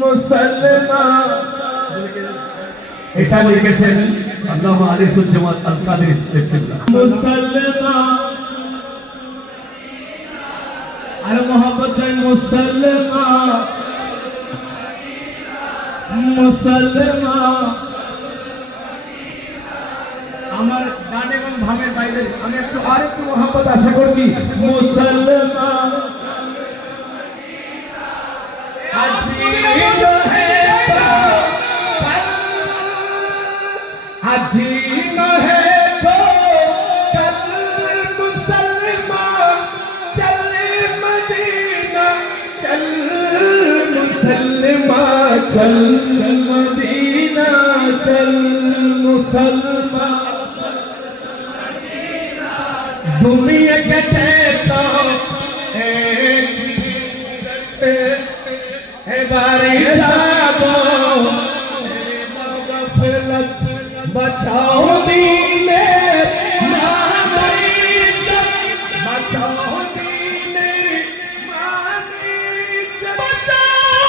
মুসলমান এটা লিখেছেন আল্লামা আনিসুজ্জামান আল কাদেরী ইফতিল্লাহ। মুসলমান আর মোহাম্মদ চাই মুসলমান মুসলমান। আমার গান এবং ভাবের বাইরে আমি আরেকটু মোহাম্মদ আশা করছি। মুসলমান আজি जो है আজি जो है तो कल मुसलमान चल मदीना चल मुसलमान चल मदीना चल मुसलमान। दुनिया के तेजो बारी जागो मगफिरत बचाओ जीने बचाओ जीने बचाओ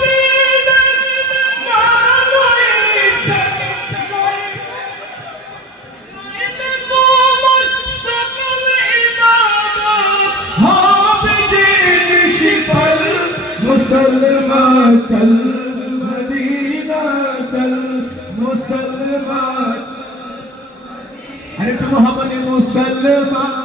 दीने मुसलमान चल मदीना चल मुसलमान। अरे तुम हमारे मुसलमान